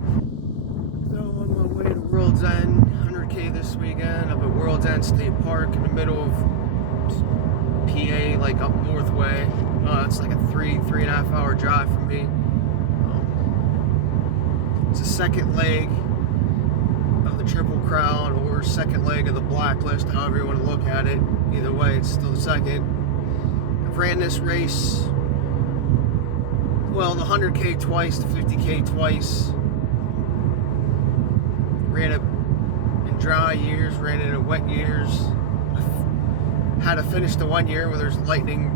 So on my way to World's End, 100K this weekend. I'm at World's End State Park in the middle of PA, like up north way. It's like a three and a half hour drive from me. It's the second leg of the Triple Crown or second leg of the Blacklist, however you want to look at it. Either way, it's still the second. I've ran this race, well, the 100K twice, the 50K twice. Ran it in dry years, ran it in wet years. I had to finish the 1 year where there's lightning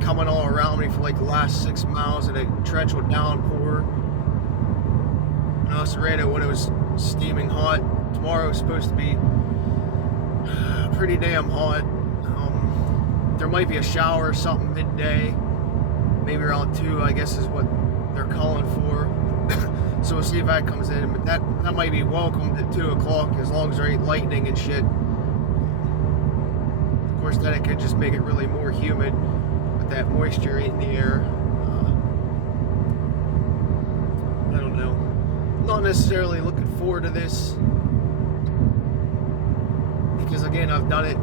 coming all around me for like the last 6 miles and a torrential downpour. And I also ran it when it was steaming hot. Tomorrow is supposed to be pretty damn hot. There might be a shower or something midday, maybe around 2, I guess is what they're calling for. So we'll see if that comes in, but that might be welcomed at 2 o'clock as long as there ain't lightning and shit. Of course, then it could just make it really more humid with that moisture in the air. I don't know. Not necessarily looking forward to this because again, I've done it,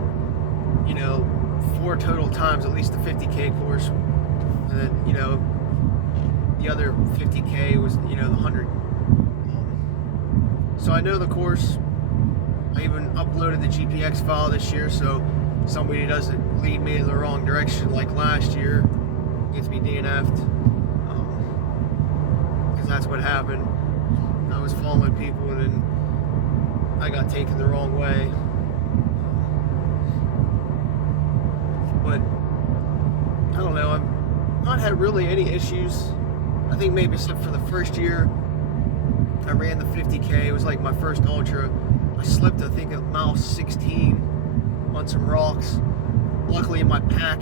4 total times, at least the 50K course, and then the other 50K was, the 100. So I know the course. I even uploaded the GPX file this year, so somebody doesn't lead me in the wrong direction like last year, gets me DNF'd. Because that's what happened. I was following people and then I got taken the wrong way. But I don't know. I've not had really any issues. I think maybe except for the first year I ran the 50K. It was like my first ultra. I slipped, I think, at mile 16 on some rocks. Luckily, my pack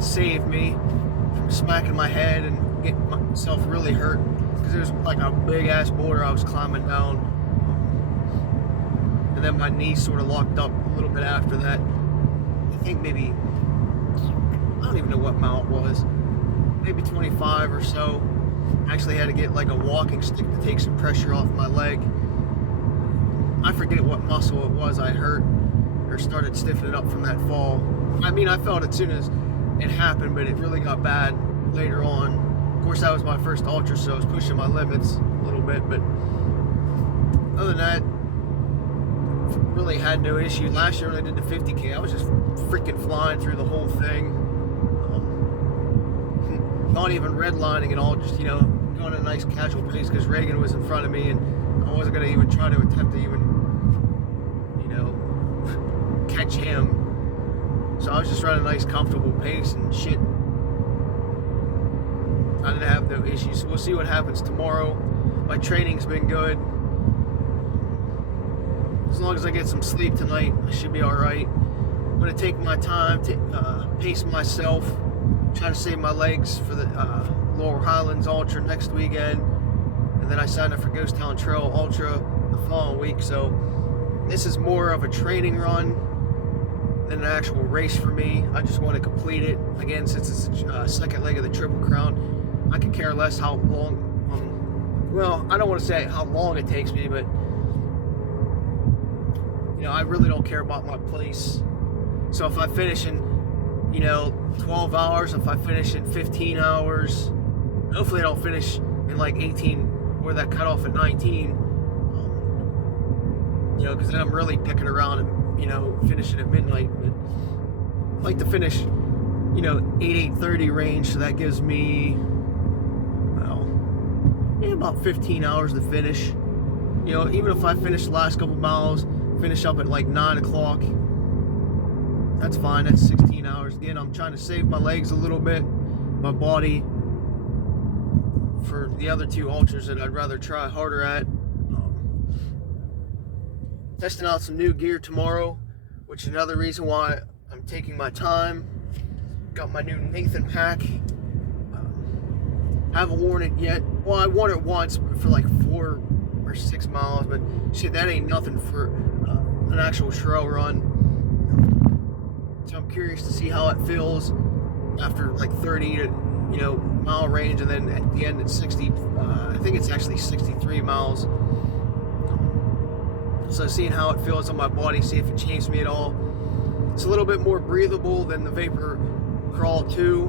saved me from smacking my head and getting myself really hurt because it was like a big ass boulder I was climbing down. And then my knee sort of locked up a little bit after that. I think maybe, I don't even know what mile it was. Maybe 25 or so. I actually had to get like a walking stick to take some pressure off my leg. I forget what muscle it was I hurt or started stiffening up from that fall. I mean, I felt it as soon as it happened, but it really got bad later on. Of course, that was my first ultra, so I was pushing my limits a little bit, but other than that, really had no issue. Last year when I did the 50K, I was just freaking flying through the whole thing. Not even redlining at all, just, going at a nice casual pace because Reagan was in front of me and I wasn't going to even try to attempt to even, catch him. So I was just running a nice comfortable pace and shit. I didn't have no issues. So we'll see what happens tomorrow. My training's been good. As long as I get some sleep tonight, I should be alright. I'm going to take my time to pace myself, try to save my legs for the Lower Highlands Ultra next weekend. And then I signed up for Ghost Town Trail Ultra the following week. So this is more of a training run than an actual race for me. I just want to complete it. Again, since it's a second leg of the Triple Crown, I could care less how long, well, I don't want to say how long it takes me, but I really don't care about my place. So if I finish in 12 hours, if I finish in 15 hours, hopefully I don't finish in like 18 or that cutoff at 19, because then I'm really dicking around and finishing at midnight. But I like to finish 8:30 range, so that gives me about 15 hours to finish. Even if I finish the last couple miles, finish up at like 9 o'clock, that's fine. That's 16 hours. Again, I'm trying to save my legs a little bit, my body, for the other 2 ultras that I'd rather try harder at. Testing out some new gear tomorrow, which is another reason why I'm taking my time. Got my new Nathan pack. Haven't worn it yet. Well, I wore it once for like 4 or 6 miles, but shit, that ain't nothing for an actual trail run. So I'm curious to see how it feels after like 30 to mile range, and then at the end it's 60. I think it's actually 63 miles. So seeing how it feels on my body, see if it changed me at all. It's a little bit more breathable than the Vapor Crawl 2.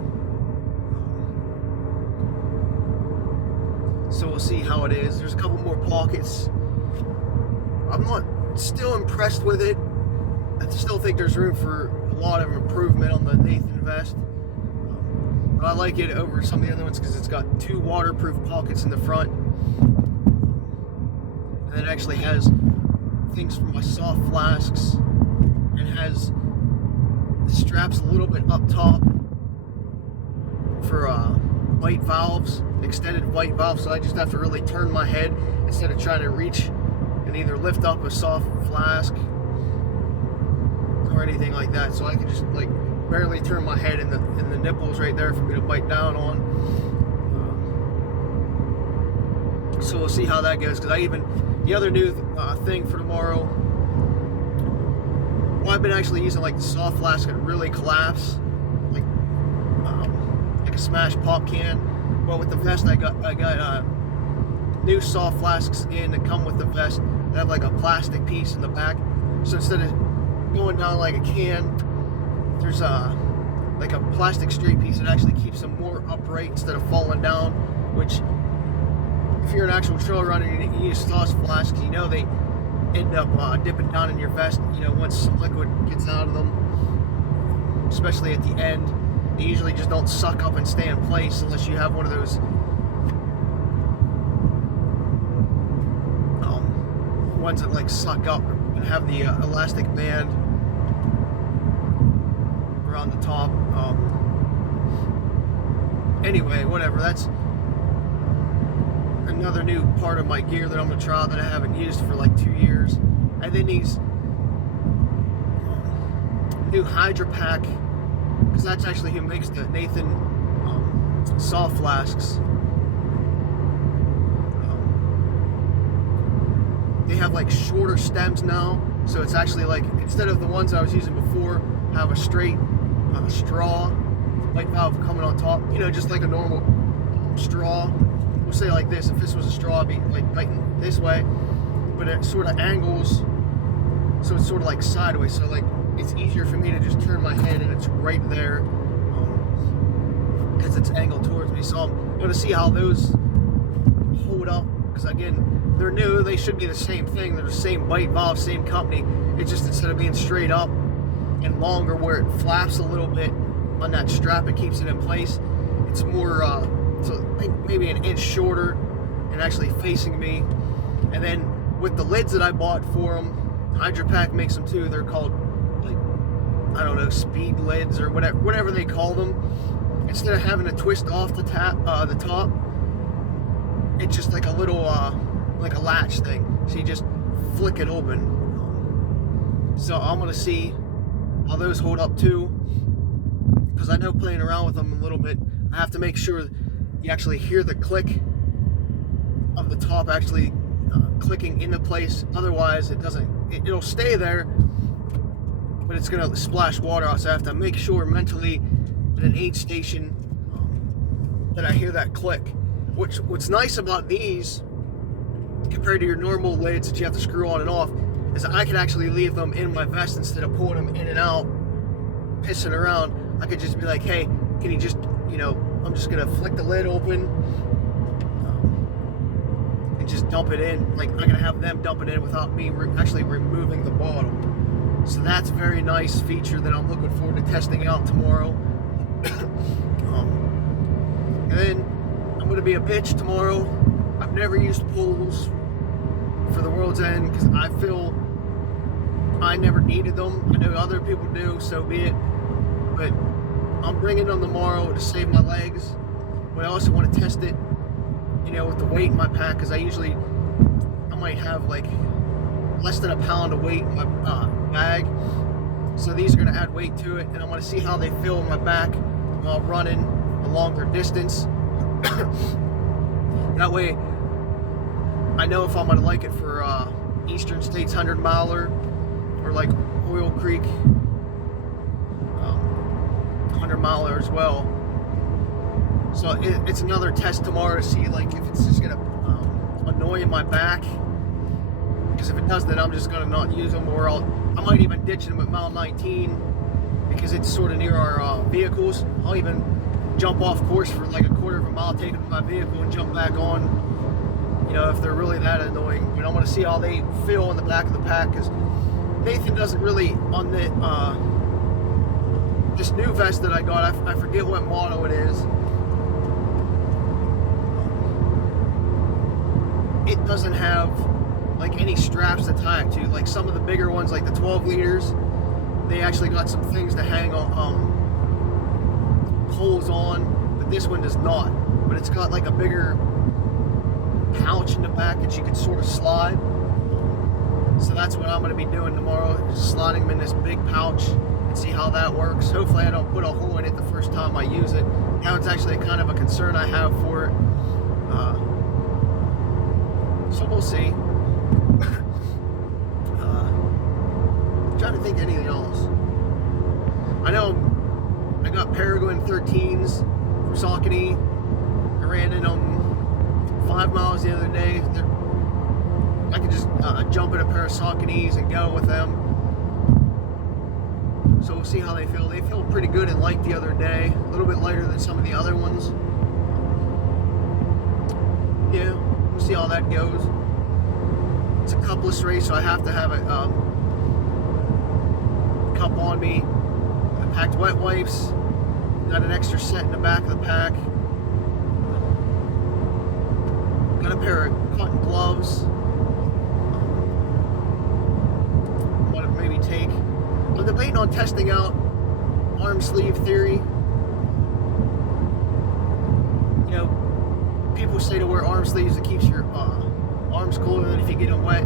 So we'll see how it is. There's a couple more pockets. I'm not still impressed with it. I still think there's room for a lot of improvement on the Nathan vest. But I like it over some of the other ones because it's got 2 waterproof pockets in the front. And it actually has things for my soft flasks, and has the straps a little bit up top for white valves, extended white valves, so I just have to really turn my head instead of trying to reach and either lift up a soft flask or anything like that. So I can just like barely turn my head, in the nipples right there for me to bite down on. So we'll see how that goes, because the other new thing for tomorrow, well, I've been actually using like the soft flask that really collapse, like a smash pop can. But with the vest, I got new soft flasks in that come with the vest that have like a plastic piece in the back. So instead of going down like a can, there's like a plastic straight piece that actually keeps them more upright instead of falling down. Which, if you're an actual trail runner and you use soft flasks, they end up dipping down in your vest, once some liquid gets out of them, especially at the end. They usually just don't suck up and stay in place unless you have one of those ones that like suck up and have the elastic band around the top. Anyway, whatever, that's another new part of my gear that I'm going to try out that I haven't used for like 2 years. And then these new Hydra Pack, because that's actually who makes the Nathan soft flasks. They have like shorter stems now, so it's actually like, instead of the ones I was using before have a straight straw light valve coming on top, just like a normal straw. We'll say like this, if this was a straw, it'd be like biting this way, but it sort of angles, so it's sort of like sideways, so like it's easier for me to just turn my head and it's right there, because it's angled towards me. So I'm going to see how those hold up, because again, they're new, they should be the same thing, they're the same bite valve, same company. It's just, instead of being straight up and longer where it flaps a little bit on that strap, it keeps it in place, it's more so I think maybe an inch shorter and actually facing me. And then with the lids that I bought for them, Hydra Pack makes them too. They're called, like, I don't know, speed lids or whatever they call them. Instead of having to twist off the top, it's just like a little like a latch thing. So you just flick it open. So I'm gonna see how those hold up too, because I know playing around with them a little bit, I have to make sure you actually hear the click of the top actually clicking into place. Otherwise it'll stay there, but it's gonna splash water out. So I have to make sure mentally at an aid station that I hear that click. What's nice about these compared to your normal lids that you have to screw on and off is I can actually leave them in my vest instead of pulling them in and out, pissing around. I could just be like, hey, can you just, I'm just gonna flick the lid open and just dump it in. Like, I'm gonna have them dump it in without me actually removing the bottle. So that's a very nice feature that I'm looking forward to testing out tomorrow. And then I'm gonna be a bitch tomorrow. I've never used pools for the World's End because I feel I never needed them. I know other people do, so be it. But I'm bringing them tomorrow to save my legs. But I also want to test it, with the weight in my pack, because I might have like less than a pound of weight in my bag. So these are going to add weight to it, and I want to see how they feel in my back while running a longer distance. That way I know if I'm going to like it for Eastern States 100 miler or like Oil Creek 100 miler as well. So it's another test tomorrow to see like if it's just gonna annoy my back. Because if it does, then I'm just gonna not use them, or I might even ditch them at mile 19 because it's sort of near our vehicles. I'll even jump off course for like a quarter of a mile, take them to my vehicle and jump back on. You know, if they're really that annoying. But I want to see how they feel in the back of the pack, because Nathan doesn't really on the this new vest that I got. I forget what model it is. It doesn't have like any straps to tie it to. Like some of the bigger ones, like the 12 liters, they actually got some things to hang on poles on, but this one does not. But it's got like a bigger pouch in the back that you can sort of slide. So that's what I'm going to be doing tomorrow, just sliding them in this big pouch and see how that works. Hopefully I don't put a hole in it the first time I use it. Now it's actually kind of a concern I have for it. So we'll see. I'm trying to think of anything else. I know I got Paragon 13s from Saucony. I ran in them 5 miles the other day. I could just jump in a pair of Sauconys and go with them. So we'll see how they feel. They feel pretty good and light the other day. A little bit lighter than some of the other ones. Yeah, we'll see how that goes. It's a cupless race, so I have to have a cup on me. I packed wet wipes. Got an extra set in the back of the pack. Got a pair of cotton gloves. Want to maybe take. I'm debating on testing out arm sleeve theory. You know, people say to wear arm sleeves, it keeps your arms cooler than if you get them wet.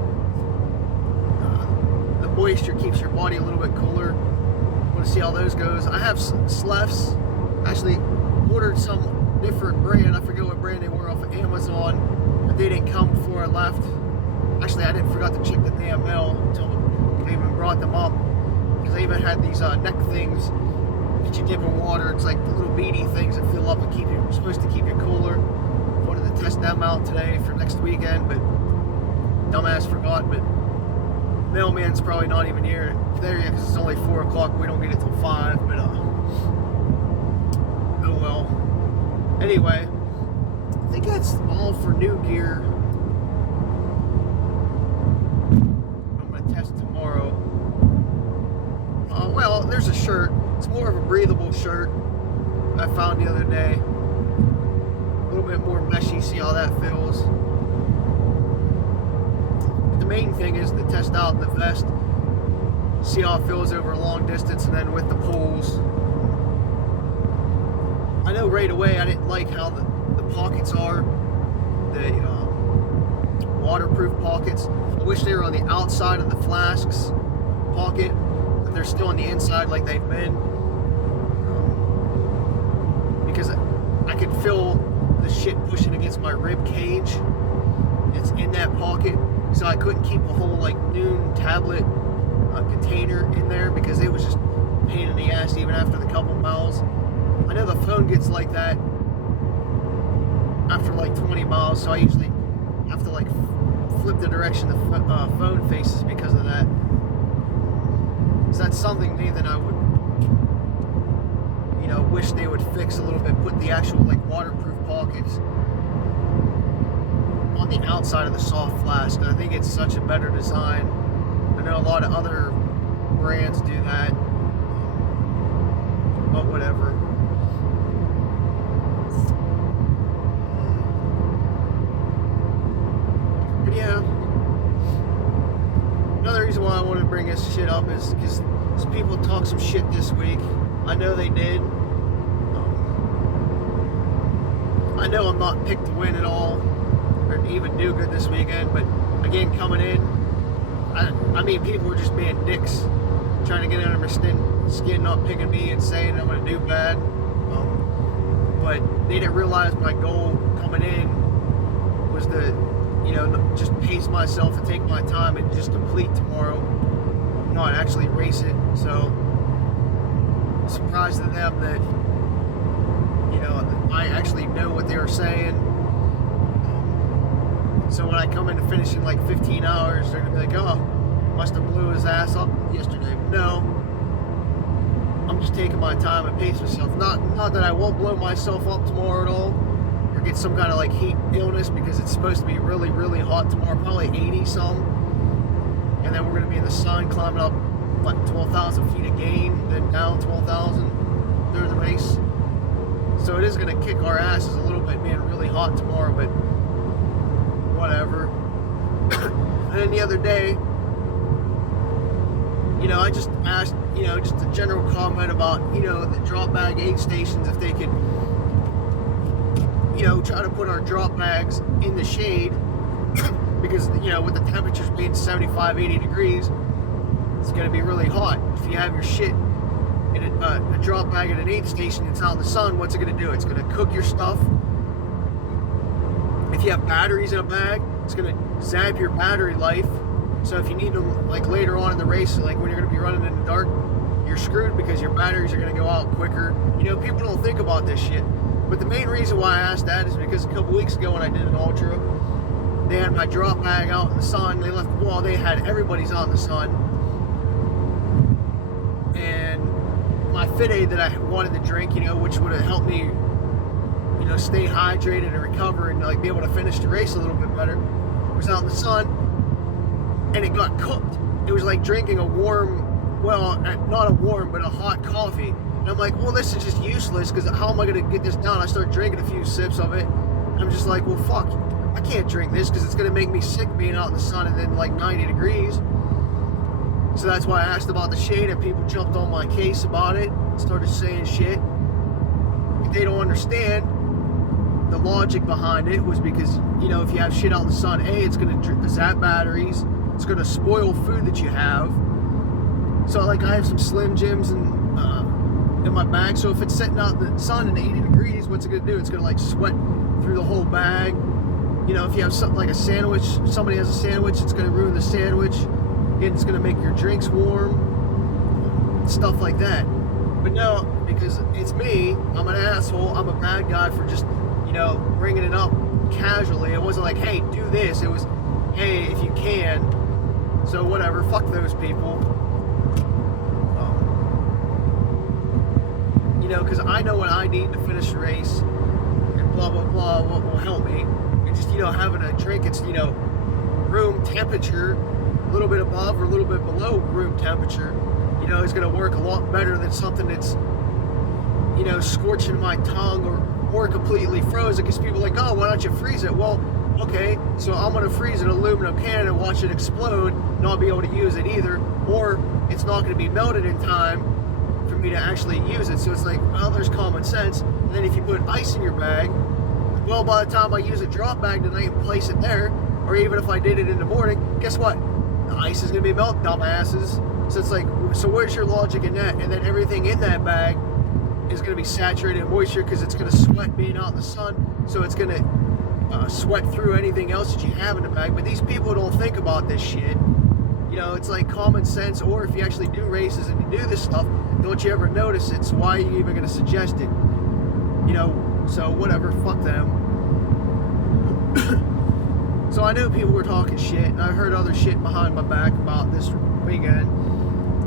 The moisture keeps your body a little bit cooler. Want to see how those goes. I have Slefs. Actually ordered some different brand. I forget what brand they were off of Amazon, but they didn't come before I left. Actually, I didn't forgot to check the damn mail until they even brought them up, because they even had these neck things that you dip in water. It's like the little beady things that fill up and keep you, supposed to keep you cooler. Wanted to test them out today for next weekend, but dumbass forgot. But mailman's probably not even there yet because it's only 4 o'clock. We don't get it till 5. But oh well. Anyway, I think that's all for new gear. I'm gonna test tomorrow. Well, there's a shirt. It's more of a breathable shirt I found the other day. A little bit more meshy. See how that feels. The main thing is to test out the vest, see how it feels over a long distance, and then with the poles. I know right away I didn't like how the pockets are, the waterproof pockets. I wish they were on the outside of the flask's pocket, but they're still on the inside like they've been. Because I could feel the shit pushing against my rib cage. It's in that pocket. So I couldn't keep a whole like Noon tablet container in there because it was just a pain in the ass even after the couple miles. I know the phone gets like that after like 20 miles, so I usually have to like flip the direction the phone faces because of that. So that's something that I would, wish they would fix a little bit. Put the actual like waterproof pockets on the outside of the soft flask. I think it's such a better design. I know a lot of other brands do that, but whatever. But yeah, another reason why I wanted to bring this shit up is because some people talk some shit this week. I know they did. I know I'm not picked to win at all, or to even do good this weekend, but again, coming in, I mean, people were just being dicks, trying to get under my skin, not picking me and saying I'm going to do bad. But they didn't realize my goal coming in was to, just pace myself and take my time and just complete tomorrow, not actually race it. So, surprised to them that, I actually know what they were saying. So when I come in to finish in like 15 hours, they're gonna be like, oh, must have blew his ass up yesterday. No, I'm just taking my time and pace myself. Not that I won't blow myself up tomorrow at all, or get some kind of like heat illness, because it's supposed to be really, really hot tomorrow, probably 80 some. And then we're gonna be in the sun, climbing up like 12,000 feet a gain, then down 12,000 during the race. So it is gonna kick our asses a little bit being really hot tomorrow, but whatever. And then the other day, I just asked, just a general comment about, the drop bag aid stations, if they could, try to put our drop bags in the shade, because, with the temperatures being 75, 80 degrees, it's going to be really hot. If you have your shit in a drop bag at an aid station, it's out in the sun, what's it going to do? It's going to cook your stuff. If you have batteries in a bag, it's going to zap your battery life. So if you need them, like later on in the race, like when you're going to be running in the dark, you're screwed because your batteries are going to go out quicker. People don't think about this shit. But the main reason why I asked that is because a couple weeks ago when I did an ultra, they had my drop bag out in the sun. They left, well, they had everybody's out in the sun. And my Fit Aid that I wanted to drink, which would have helped me, stay hydrated and recover and like be able to finish the race a little bit better, was out in the sun, and it got cooked. It was like drinking a warm, well, not a warm, but a hot coffee. And I'm like, well, this is just useless, because how am I going to get this down? I start drinking a few sips of it. I'm just like, well, fuck, I can't drink this because it's going to make me sick being out in the sun and then like 90 degrees. So that's why I asked about the shade, and people jumped on my case about it, started saying shit. They don't understand the logic behind it was because, if you have shit out in the sun, it's going to zap batteries, it's going to spoil food that you have. So like I have some Slim Jims in my bag, so if it's sitting out in the sun at 80 degrees, what's it going to do? It's going to like sweat through the whole bag. If you have something like a sandwich, somebody has a sandwich, it's going to ruin the sandwich. Again, it's going to make your drinks warm, stuff like that. But no, because it's me, I'm an asshole, I'm a bad guy for just, bringing it up casually. It wasn't like, hey, do this. It was, hey, if you can. So whatever, fuck those people. Because I know what I need to finish the race, and blah, blah, blah, what will help me. And just, having a drink, it's, room temperature, a little bit above or a little bit below room temperature, is going to work a lot better than something that's, scorching my tongue or completely frozen, because people are like, oh, why don't you freeze it? Well, okay, so I'm going to freeze an aluminum can and watch it explode, not be able to use it either, or it's not going to be melted in time for me to actually use it. So it's like, well, there's common sense. And then if you put ice in your bag, well, by the time I use a drop bag tonight and place it there, or even if I did it in the morning, guess what? The ice is going to be melted, dumbasses. So it's like, so where's your logic in that? And then everything in that bag is going to be saturated in moisture because it's going to sweat being out in the sun. So it's going to sweat through anything else that you have in the bag. But these people don't think about this shit. It's like common sense. Or if you actually do races and you do this stuff, don't you ever notice it? So why are you even going to suggest it? So whatever, fuck them. So I knew people were talking shit, and I heard other shit behind my back about this weekend.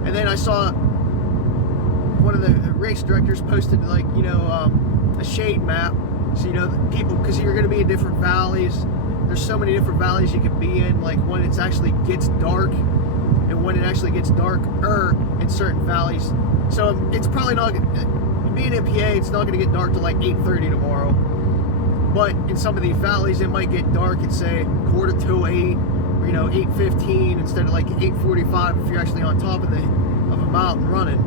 And then I saw one of the race directors posted like, a shade map. So, people, because you're going to be in different valleys. There's so many different valleys you can be in, like when it actually gets dark and when it actually gets darker in certain valleys. So it's probably not, being in PA, it's not going to get dark till like 8:30 tomorrow. But in some of these valleys, it might get dark at say 7:45 or 8:15 instead of like 8:45 if you're actually on top of a mountain running.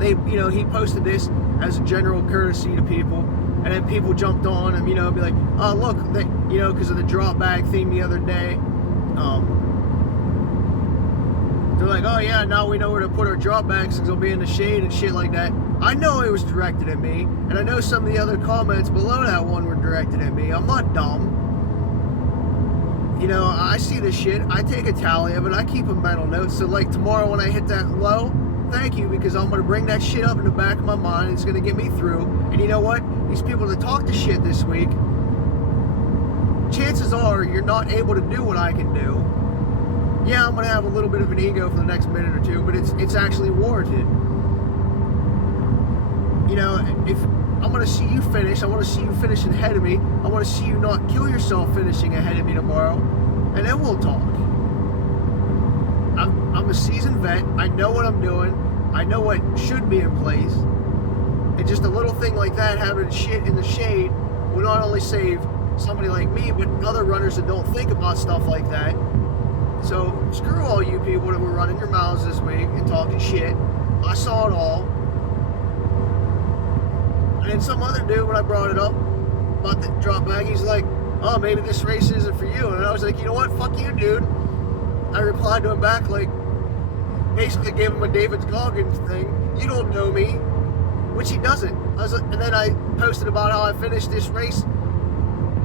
He posted this as a general courtesy to people, and then people jumped on and be like, oh look, because of the drop bag thing the other day. They're like, oh yeah, now we know where to put our drop bags because they'll be in the shade and shit like that. I know it was directed at me, and I know some of the other comments below that one were directed at me. I'm not dumb. I see this shit, I take a tally of it, I keep a mental note, so like tomorrow when I hit that low, thank you, because I'm going to bring that shit up in the back of my mind, it's going to get me through. And you know what? these people that talk the shit this week, chances are you're not able to do what I can do. Yeah, I'm gonna have a little bit of an ego for the next minute or two, but it's actually warranted. You know, if I'm gonna see you finish, I want to see you finishing ahead of me. I want to see you not kill yourself finishing ahead of me tomorrow, and then we'll talk. I'm a seasoned vet. I know what I'm doing. I know what should be in place. And just a little thing like that, having shit in the shade, will not only save somebody like me, but other runners that don't think about stuff like that. So screw all you people that were running your mouths this week and talking shit. I saw it all. And then some other dude, when I brought it up about the drop bag, he's like, oh, maybe this race isn't for you. And I was like, you know what? Fuck you, dude. I replied to him back, like, basically gave him a David Goggins thing. You don't know me, which he doesn't. I was like, and then I posted about how I finished this race,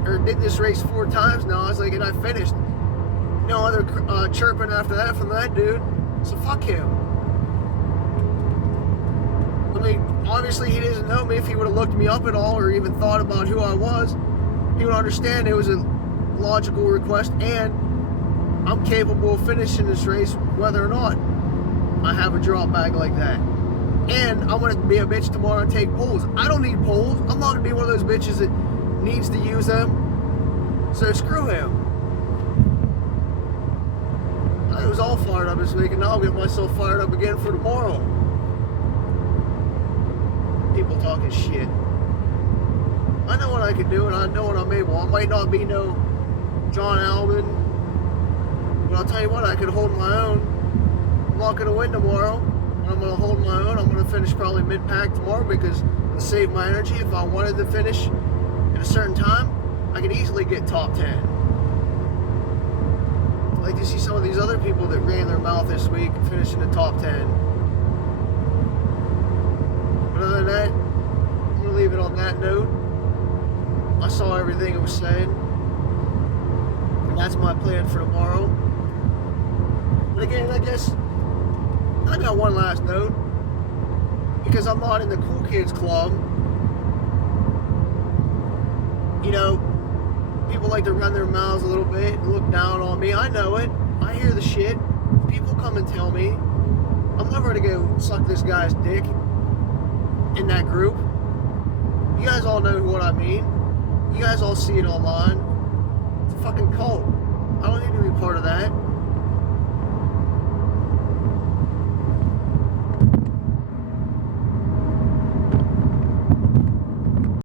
or did this race 4 times now. I was like, and I finished. No other chirping after that from that dude. So fuck him. I mean, obviously he doesn't know me. If he would have looked me up at all or even thought about who I was, he would understand it was a logical request, and I'm capable of finishing this race whether or not I have a drop bag like that. And I'm going to be a bitch tomorrow and take poles. I don't need poles. I'm not going to be one of those bitches that needs to use them. So screw him. I was all fired up this week, and now I'll get myself fired up again for tomorrow. People talking shit. I know what I can do, and I know what I'm able. I might not be no John Alvin, but I'll tell you what, I could hold my own. I'm not going to win tomorrow, but I'm going to hold my own. I'm going to finish probably mid-pack tomorrow because to save my energy, if I wanted to finish at a certain time, I could easily get top 10. I like to see some of these other people that ran their mouth this week finish in the top 10. But other than that, I'm going to leave it on that note. I saw everything it was saying. And that's my plan for tomorrow. But again, I guess I got one last note. Because I'm not in the cool kids club. You know, people like to run their mouths a little bit and look down on me. I know it. I hear the shit. People come and tell me. I'm never going to go suck this guy's dick in that group. You guys all know what I mean. You guys all see it online. It's a fucking cult. I don't need to be part of that.